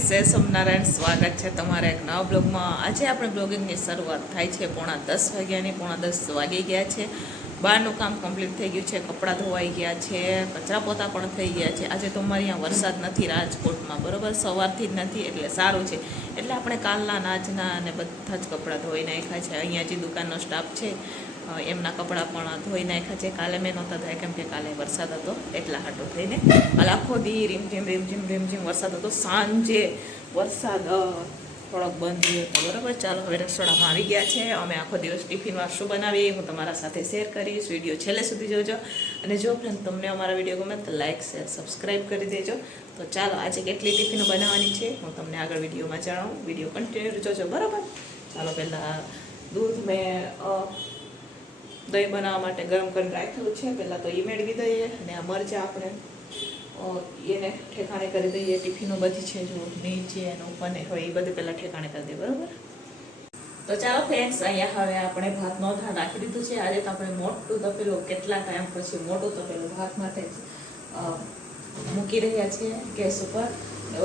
Friends જય સોમનારાયણ. સ્વાગત છે તમારા એક નવા બ્લોગમાં. આજે આપણે બ્લોગિંગની શરૂઆત થાય છે. પોણા દસ વાગ્યાની, પોણા દસ વાગી ગયા છે. બહારનું કામ કમ્પ્લીટ થઈ ગયું છે. કપડાં ધોવાઈ ગયા છે. કચરા પોતા પણ થઈ ગયા છે. આજે તો અમારે અહીંયા વરસાદ નથી રાજકોટમાં. બરોબર? સવારથી જ નથી, એટલે સારું છે. એટલે આપણે કાલના નાચના અને બધા જ કપડાં ધોઈ નાખ્યા છે. અહીંયા જે દુકાનનો સ્ટાફ છે એમના કપડાં પણ ધોઈ નાખ્યા છે. કાલે મેં નહોતા થાય કેમ કે વરસાદ હતો, એટલા હાટો થઈને. કાલે આખો દી રીમઝીમ રીમઝીમ રીમઝીમ વરસાદ હતો. સાંજે વરસાદ થોડોક બંધ થયો હતો બરાબર. ચાલો, હવે રસોડામાં આવી ગયા છે. અમે આખો દિવસ ટિફિનમાં શું બનાવીએ હું તમારા સાથે શેર કરીશ. વીડિયો છેલ્લે સુધી જોજો. અને જો ફ્રેન્ડ તમને અમારા વીડિયો ગમે તો લાઇક શેર સબસ્ક્રાઈબ કરી દેજો. તો ચાલો, આજે કેટલી ટિફિનો બનાવવાની છે હું તમને આગળ વિડીયોમાં જણાવું. વીડિયો કન્ટિન્યુ જોજો. બરાબર? ચાલો, પહેલાં દૂધ મેં દહીં બનાવવા માટે ગરમ કરીને રાખ્યું છે. પહેલાં તો એ મેળવી દઈએ અને આ મરચાં આપણે એને ઠેકાણે કરી દઈએ. ટિફિનો બધી છે જો નીચે અને ઉપર ને હોય એ બધું પહેલાં ઠેકાણે કરી દઈએ, બરાબર? તો ચાલો ફ્રેન્ડ્સ અહીંયા હવે આપણે ભાતનો ધાર રાખી દીધું છે. આજે તો આપણે મોટું તપેલું કેટલા ટાઈમ પછી મોટું તપેલું ભાત માટે મૂકી રહ્યા છીએ ગેસ ઉપર.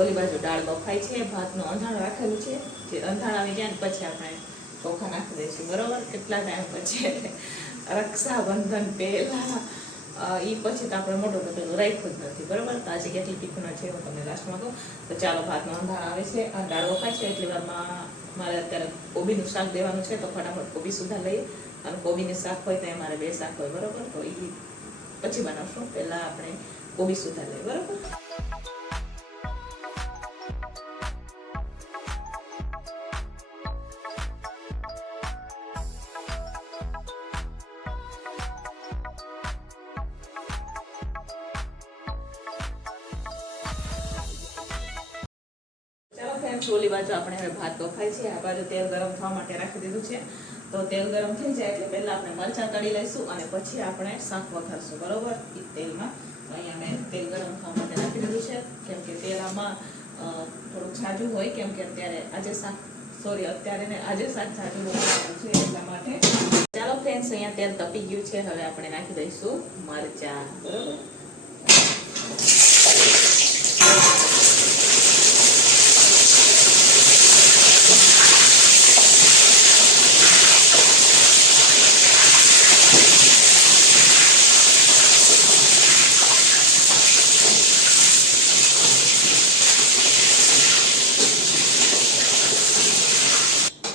ઓલી બાજુ દાળ બફાઈ છે. ભાતનું અંધાણ રાખેલું છે. જે અંધાણ આવી જાય ને પછી આપણે ચોખા નાખી દઈશું, બરોબર? કેટલા ટાઈમ પછી. રક્ષાબંધન પહેલા એ પછી તો આપણે મોટું તપેલું રાખ્યું જ નથી, બરોબર? તો આજે કેટલી ટિફિનો છે હું તમને લાસ્ટમાં કહું. તો ચાલો ભાતનો અંધાર આવે છે, આ દાળ વખાય છે, એટલી વારમાં મારે અત્યારે કોબીનું શાક દેવાનું છે, તો ફટાફટ કોબી સુધા લઈએ. અને કોબીનું શાક હોય તો મારે બે શાક હોય, બરોબર? તો એ પછી બનાવશું. પહેલાં આપણે કોબી સુધા લઈએ, બરોબર? બફાય છે. આ બાજુ તેલ ગરમ થવા માટે રાખી દીધું છે. તો તેલ ગરમ થઈ જાય એટલે પહેલા આપણે મરચાં તળી લઈશું અને પછી આપણે શાક વઘારશું. બરોબર? એ તેલમાં. અહીંયા મેં તેલ ગરમ થવા માટે રાખી દીધું છે. કેમ કે તેલ આમાં થોડુંક છાજું હોય, કેમ કે અત્યારે આજે શાક, સોરી, અત્યારે ને આજે શાક છાજું વઘારવાનું છે. એટલા માટે. ચાલો ફ્રેન્ડ્સ અહીંયા તેલ તપી ગયું છે. હવે આપણે નાખી દઈશું મરચાં. બરોબર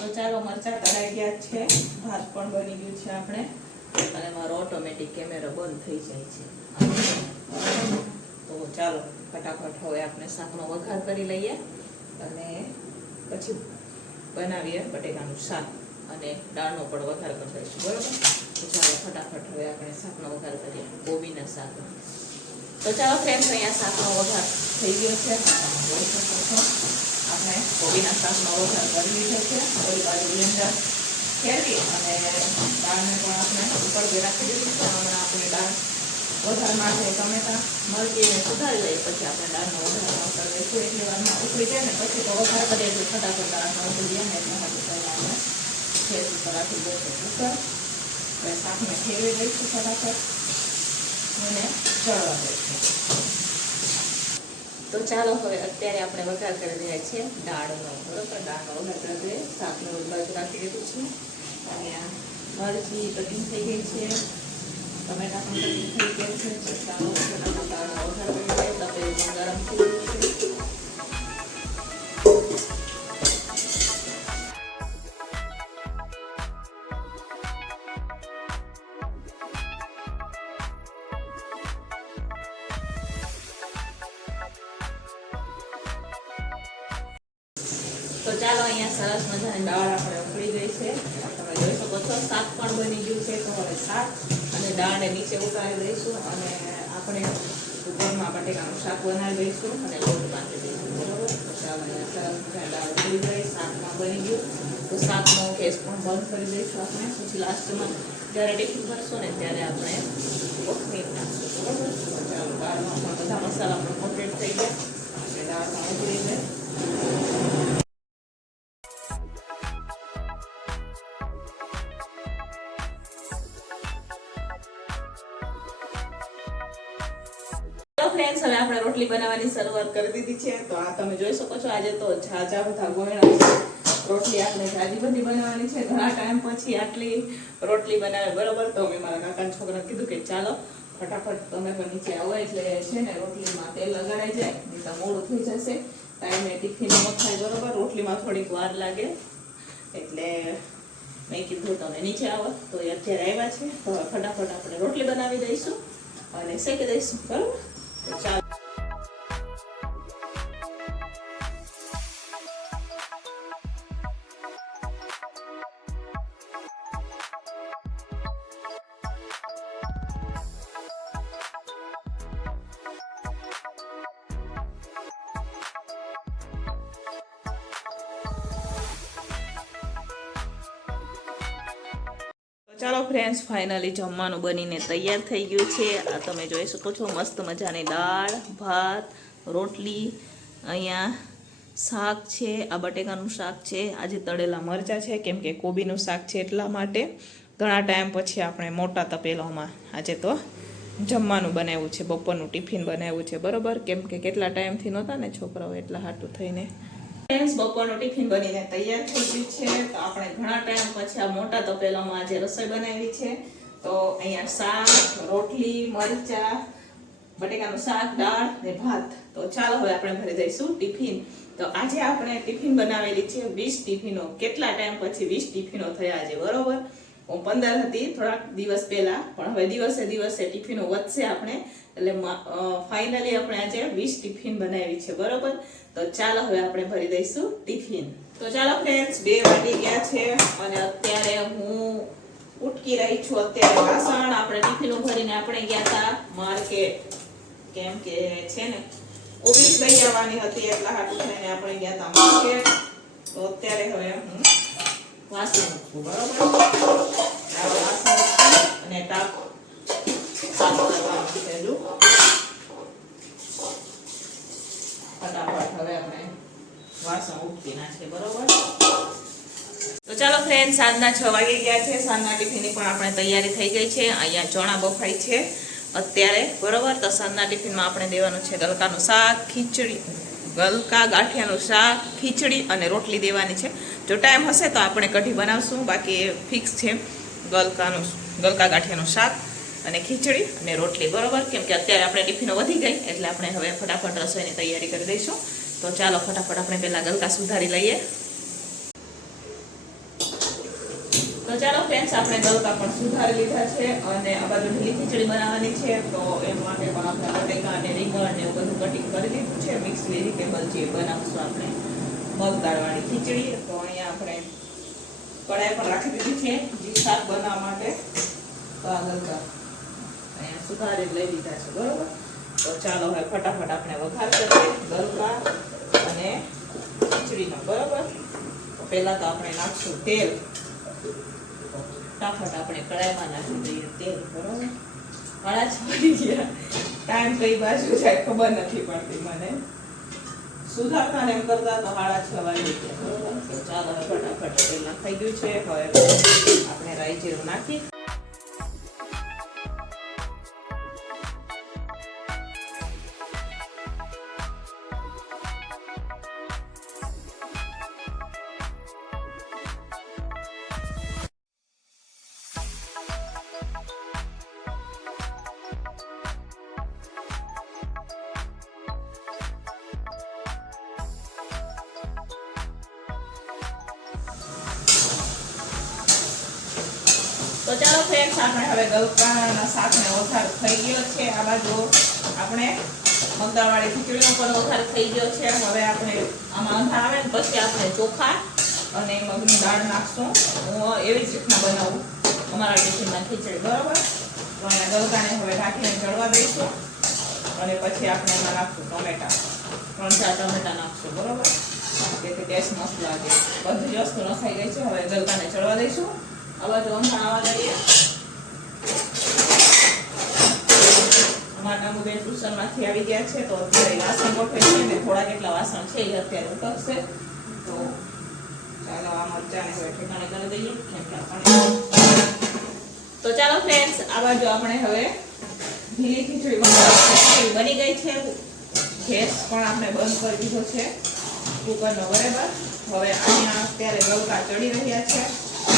તો ચાલો મરચાં તળાઈ ગયા છે ભાત પણ બની ગયું છે આપણે અને મારો ઓટોમેટિક કેમેરો બંધ થઈ જાય છે. તો ચાલો, ફટાફટ હવે આપણે શાકનો વઘાર કરી લઈએ અને પછી બનાવીએ બટેકાનું શાક અને દાળનો પણ વઘાર કરી દઈશું બરાબર? તો ચાલો, ફટાફટ હવે આપણે શાકનો વઘાર કરીએ કોબીના શાક. તો ચાલો ફ્રેન્ડ્સ અહીંયા શાકનો વઘાર થઈ ગયો છે. આપણે કોબીના શાકનો વઘાર કરી લીધો છે. ઓલી બાજુ બ્લેન્ડર ફેરવી અને દાળને પણ આપણે ઉપર બે રાખી દીધું છે, હમણાં આપણે દાળ વઘાર માટે ટમેટા મરચીને સુધારી લઈએ, પછી આપણે દાળનો વઘાર કરી દઈશું એટલી વારમાં ઉકળી જાય ને પછી તો વઘાર કરીએ છીએ ફટાફટ દાળમાં ઉકળી જાય ને એટલે હજી પહેલાં આપણે ગેસ ઉપર રાખી દઈશું. કુકર હવે શાકને ફેરવી દઈશું ફટાફટ અને ચડવા દઈશું. તો ચાલો હવે અત્યારે આપણે વઘાર કરી રહ્યા છીએ દાળનો. બરોબર? દાળનો વઘાર કરી દઈએ શાકને બાજુ રાખી દીધું છે. અને આ કટિંગ થઈ ગઈ છે. ટમેટા પણ કટિંગ થઈ ગયા છે. કરી દઈએ તપેલું ગરમ થઈ ગયું છે. તો ચાલો અહીંયા સરસ મજાની દાળ આપણે ઉકળી ગઈ છે. તમે જોઈ શકો છો, શાક પણ બની ગયું છે, તો હવે શાક અને દાળને નીચે ઉતારી દઈશું અને આપણે કુકરમાં બટેકાનું શાક બનાવી દઈશું અને લોટ બાંધી દઈશું. બરોબર? તો ચાલો અહીંયા સરસ દાળ ઉકળી ગઈ, શાકમાં બની ગયું. તો શાકનો ગેસ પણ બંધ કરી દઈશું આપણે. પછી લાસ્ટમાં જ્યારે ટિફિન ભરશું ને ત્યારે આપણે કોથમીર નાખશું. બરોબર? ચાલો દાળમાં પણ બધા મસાલા પણ કમ્પ્લીટ થઈ ગયા. આપણે દાળમાં ઉકળી ગઈ. બનાવવાની શરૂઆત કરી દીધી છે. તો આ તમે જોઈ શકો છો, આજે તો ઝાઝા બધા ગોયણા રોટલી આપણે જાજી બધી બનાવવાની છે. ઘણા ટાઈમ પછી આટલી રોટલી બનાવે, બરોબર? તો મેં મારા કાકાના છોકરાને કીધું કે ચાલો, ફટાફટ તમે પણ નીચે આવો એટલે છે ને રોટલીમાં તેલ લગાડાઈ જાય, નહીં તો મોડું થઈ જશે. ટાઈમે ટિફિન ન થાય, બરોબર? રોટલીમાં થોડીક વાર લાગે. એટલે મેં કીધું તમે નીચે આવો. તો એ અત્યારે આવ્યા છે. તો ફટાફટ આપણે રોટલી બનાવી દઈશું અને શેકી દઈશું. બરોબર? ચાલો. ચાલો ફ્રેન્ડ્સ ફાઇનલી જમવાનું બનીને તૈયાર થઈ ગયું છે. આ તમે જોઈ શકો છો, મસ્ત મજાની દાળ, ભાત, રોટલી, અહીંયા શાક છે, આ બટેકાનું શાક છે, આજે તળેલા મરચાં છે, કેમ કે કોબીનું શાક છે એટલા માટે. ઘણા ટાઈમ પછી આપણે મોટા તપેલામાં આજે તો જમવાનું બનાવ્યું છે, બપોરનું ટિફિન બનાવ્યું છે, બરોબર? કેમ કે કેટલા ટાઈમથી નહોતા ને છોકરાઓ એટલા હાટું થઈને ફ્રેન્ડ્સ બપોરનું ટિફિન બનીને તૈયાર થઈ ગયું છે. તો આપણે ઘણા ટાઈમ પછી આ મોટા તપેલામાં આજે રસોઈ બનાવી છે. તો અહીંયા શાક, રોટલી, મરચા, બટેકાનું શાક, દાળ ને ભાત. તો ચાલો હવે આપણે ઘરે જઈશું ટિફિન. તો આજે આપણે ટિફિન બનાવેલી છે વીસ ટિફિનો. કેટલા ટાઈમ પછી વીસ ટિફિનો થયા આજે? બરોબર? હું પંદર હતી, થોડાક દિવસ પહેલા. પણ હવે દિવસે દિવસે ટિફિનો વધશે આપણે. એટલે ફાઇનલી આપણે આજે વીસ ટિફિન બનાવી છે, બરોબર? તો ચાલો હવે આપણે ભરી દઈશું ટિફિન. તો ચાલો ફ્રેન્ડ્સ બે વાગી ગયા છે અને અત્યારે હું ઉટકી રહી છું. અત્યારે વાસણ આપણે ટિફિનો ભરીને આપણે ગયા હતા માર્કેટ. કેમ કે છે ને, ઓફિસ લઈ આવવાની હતી એટલા હાટું થઈને આપણે ગયા હતા માર્કેટ. તો અત્યારે હવે હું વાસણ બરોબર? ટાપ સાફ કરવાનું છે ફટાફટ હવે તો ચાલો ફ્રેન્ડ સાંજના છ વાગી ગયા છે. સાંજના ટિફિનની પણ આપણે તૈયારી થઈ ગઈ છે. અહીંયા ચણા બફાઈ છે. અત્યારે બરોબર તો સાંજના ટિફિનમાં આપણે દેવાનું છે ગલકાનું શાક, ખીચડી, ગલકા ગાંઠિયાનું શાક, ખીચડી અને રોટલી દેવાની છે. જો ટાઈમ હશે તો આપણે કઢી બનાવશું. બાકી ફિક્સ છે ગલકાનું ગલકા ગાંઠિયાનું શાક અને ખીચડી અને રોટલી, બરોબર? કેમ કે અત્યારે આપણે ટિફિનો વધી ગઈ, એટલે આપણે હવે ફટાફટ રસોઈની તૈયારી કરી દઈશું. તો ચાલો ફટાફટ આપણે પહેલાં ગલકા સુધારી લઈએ. તો ચાલો ફ્રેન્ડ્સ આપણે ગલકા પણ સુધારી લીધા છે અને આ બાજુ ઢીલી ખીચડી બનાવવાની છે. તો એ માટે પણ આપણે બટેકા અને રીંગણ ને એવું બધું કટિંગ કરી દીધું છે. મિક્સ વેજીટેબલ જે બનાવશું આપણે. મગ દાળવાળી ખીચડી. તો અહીંયા આપણે કડાઈ પણ રાખી દીધી છે જી શાક બનાવવા માટે. તો આ ગલકા અહીંયા સુધારી લઈ લીધા છે ચાલો હવે ફટાફટ આપણે વઘાર કરીએ તો આપણે નાખશું તેલ. ફટાફટ આપણે કડાઈમાં ટાઈમ કઈ બાજુ જાય ખબર નથી પડતી મને. સુધારતા એમ કરતા તો સાડા છવાઈ ગયા, બરોબર? ચાલો હવે ફટાફટ તેલ નાખાઈ ગયું છે. હવે આપણે રાઈ જીરું નાખી. તો ચાલો ફ્રેન્ડ્સ આપણે હવે ગલકાના શાકને ઓથાર થઈ ગયો છે. આ બાજુ આપણે મગદાળવાળી ખીચડીનો પણ ઓથાર થઈ ગયો છે. હવે આપણે આમાં અંધા આવે ને પછી આપણે ચોખા અને મગની દાળ નાખશું. હું એવી જ રીતના બનાવું અમારા ટિફિનમાં ખીચડી, બરાબર? તો અહીંયા ગલકાને હવે ઢાંકીને ચડવા દઈશું અને પછી આપણે એમાં નાખશું ટમેટા. ત્રણ ચાર ટમેટા નાખશું, બરાબર? જેથી ટેસ્ટ મસ્ત લાગે. બધી વસ્તુ નખાઈ ગઈ છે. હવે ગલકાને ચડવા દઈશું. આ બાજુ અંધા આવવા દઈએ. અમારા નામુબેન ટ્યુશનમાંથી આવી ગયા છે, તો અત્યારે વાસણ ગોઠવે છે ને થોડા કેટલા વાસણ છે એ અત્યારે ઉતરશે. તો ચાલો આ મરચાને હવે ઠેકાણે કરી દઈએ કે આપણે તો ચાલો ફ્રેન્ડ્સ આ બાજુ આપણે હવે લીલી ખીચડી બની ગઈ છે. ગેસ પણ આપણે બંધ કરી દીધો છે, કુકરનો બરાબર. હવે અહીંયા અત્યારે ગલકા ચડી રહ્યા છે.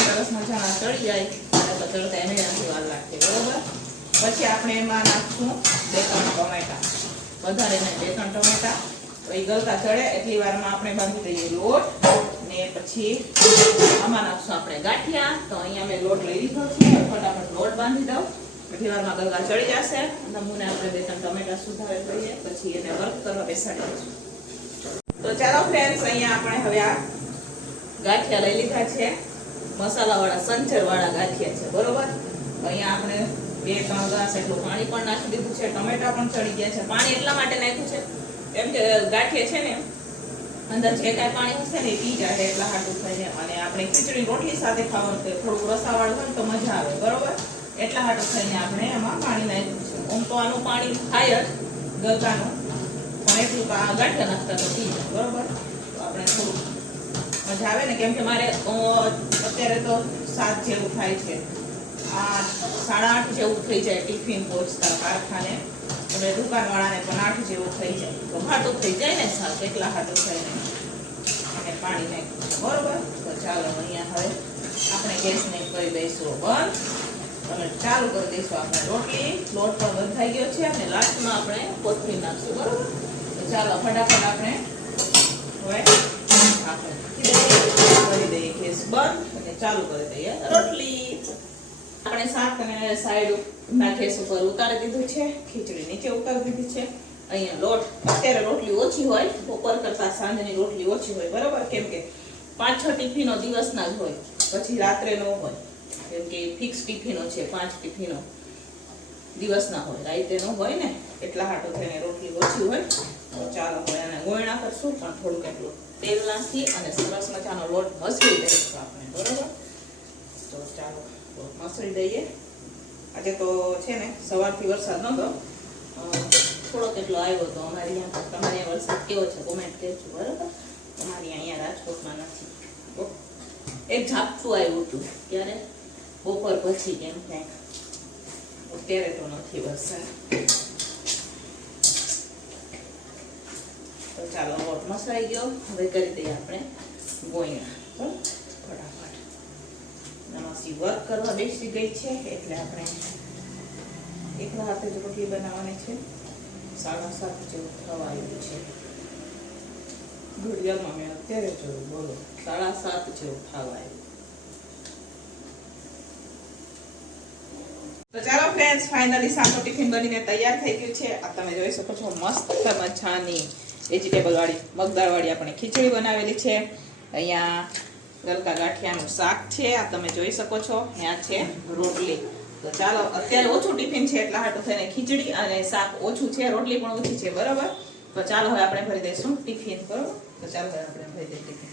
સરસ મજાના ચડી જાય અને તો ચડતા એને નથી વાર લાગશે બરોબર? પછી આપણે એમાં નાખશું બે ત્રણ ટમેટા. વધારે નહીં, બે ત્રણ ટમેટા. તો એ ગલકા ચડે, એટલી વારમાં આપણે બાંધી દઈએ લોટ. ને પછી આમાં નાખશું આપણે ગાંઠિયા. તો અહીંયા મેં લોટ લઈ લીધો છે. ફટાફટ લોટ બાંધી દઉં. એટલી વારમાં ગલગા ચડી જશે. નમૂને આપણે બે ત્રણ ટમેટા સુધારે લઈએ પછી એને વર્ક કરવા બેસાડી દઈશું. તો ચાલો ફ્રેન્ડ્સ અહીંયા આપણે હવે આ ગાંઠિયા લઈ લીધા છે. મસાલાવાળા, સંચરવાળા ગાંઠિયા છે, બરોબર? અહીંયા આપણે બે, ત્રણ ગ્લાસ એટલું પાણી પણ નાખી દીધું છે, ટમેટા પણ ચડી ગયા છે. પાણી એટલા માટે નાખ્યું છે, કેમ કે ગાંઠિયા છે ને, અંદર જે કાંઈ પાણી હશે ને એ પી જાય એટલા હાટું થઈને. અને આપણે ખીચડી રોટલી સાથે ખાવાનું છે થોડુંક રસાવાળું હોય ને તો મજા આવે, બરોબર? એટલા હાટું થઈને આપણે એમાં પાણી નાખ્યું છે. આમ તો આનું પાણી થાય જ, ગલકાનું, પણ એટલું તો ગાંઠિયા નાખતા તો પી જાય, બરોબર? તો આપણે થોડું મજા આવે ને? કેમ કે મારે અત્યારે તો સાત જેવું થાય છે. આઠ સાડા આઠ જેવું થઈ જાય ટિફિન પહોંચતા કારખાને. અને દુકાનવાળાને પણ આઠ જેવું થઈ જાય. તો હાટું થઈ જાય ને સાત એટલા હાટું થઈને અને પાણી નાખ્યું બરોબર? તો ચાલો, અહીંયા હવે આપણે ગેસને કરી દઈશું બંધ અને ચાલુ કરી દઈશું આપણે રોટલી. લોટ પણ બંધાઈ ગયો છે અને લાસ્ટમાં આપણે કોથમીર નાખશું, બરોબર? ચાલો, ફટાફટ આપણે હવે દઈએ ગેસ બંધ અને ચાલુ કરી દઈએ. રોટલી. આપણે શાક અને સાઈડ ના ગેસ ઉપર ઉતારી દીધું છે, ખીચડી નીચે ઉતારી દીધી છે. અહીંયા લોટ, અત્યારે રોટલી ઓછી હોય, બપોર કરતા સાંજની રોટલી ઓછી હોય, બરોબર? કેમ કે પાંચ છ ટિફિનો દિવસના જ હોય, પછી રાત્રે ન હોય. કેમ કે ફિક્સ ટિફિનો છે, પાંચ ટિફિનો દિવસના હોય. રાતે ન હોય ને, એટલા હાટો થઈને રોટલી ઓછી હોય. ચાલો હવે એને ગોયણા કરશું પણ થોડુંક એટલું તેલ નાખી અને સરસ મજાનો લોટ મસળી દઈશું આપણે, બરોબર? તો ચાલો, લોટ મસળી દઈએ. આજે તો છે ને, સવારથી વરસાદ નહોતો. થોડોક એટલો આવ્યો તો અમારી અહીંયા તમારી અહીંયા વરસાદ કેવો છે કોમેન્ટ કહેજો બરોબર? તમારી અહીંયા રાજકોટમાં નથી. એક ઝાપટું આવ્યું હતું ત્યારે બપોર પછી કેમ ક્યાંક. અત્યારે તો નથી વરસાદ. તો ચાલો લોટ મસળાઈ ગયો. હવે કરી દઈએ આપણે ગોયણા ફટાફટ. નમાસી વર્ક કરવા બેસી ગઈ છે એટલે આપણે એકલા હાથે જ રોટલી બનાવવાની છે. સાડા સાત જેવું થવા આવ્યું છે. ઘડિયાળમાં મેં અત્યારે જોયું, બોલો. સાડા સાત જેવું થવા આવ્યું. તો ચાલો ફ્રેન્ડ્સ ફાઇનલી સામો ટિફિન બનીને તૈયાર થઈ ગયું છે. આ તમે જોઈ શકો છો, મસ્ત મજાની વેજીટેબલ મગદાળવાળી આપણે ખીચડી બનાવેલી છે. અહીંયા ગલકા ગાંઠિયાનું શાક છે, આ તમે જોઈ શકો છો. ને છે રોટલી. તો ચાલો, અત્યારે ઓછું ટિફિન છે એટલા હાટું થઈને ખીચડી અને શાક ઓછું છે, રોટલી પણ ઓછી છે, બરાબર? તો ચાલો હવે આપણે ભરી દઈશું ટિફિન, બરાબર? તો ચાલો હવે આપણે ભરી દઈએ ટિફિન.